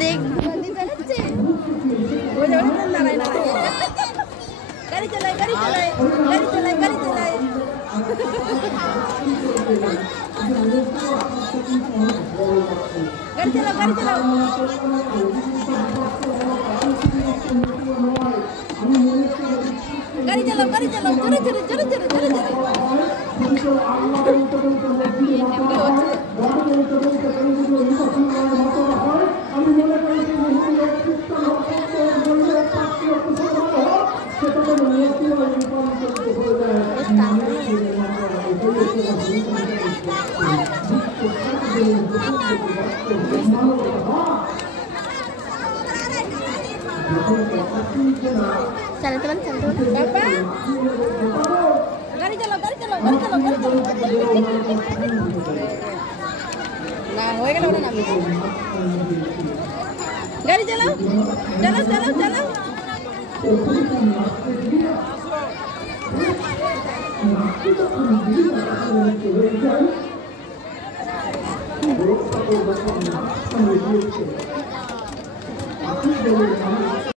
देख बंदी बेचाচ্ছে ওরে ওরে নারাই নারাই গাড়ি চালায় গাড়ি চালায় গাড়ি চালায় গাড়ি চালায় গাড়ি চালাও গাড়ি চালাও গাড়ি চালাও গাড়ি চালাও জোরে জোরে জোরে জোরে জোরে জোরে चलो teman चलो बाबा गाड़ी चलाओ गाड़ी चलाओ गाड़ी चलाओ गाड़ी चलाओ ना हो गया ना गाड़ी चलाओ चलो चलो चलो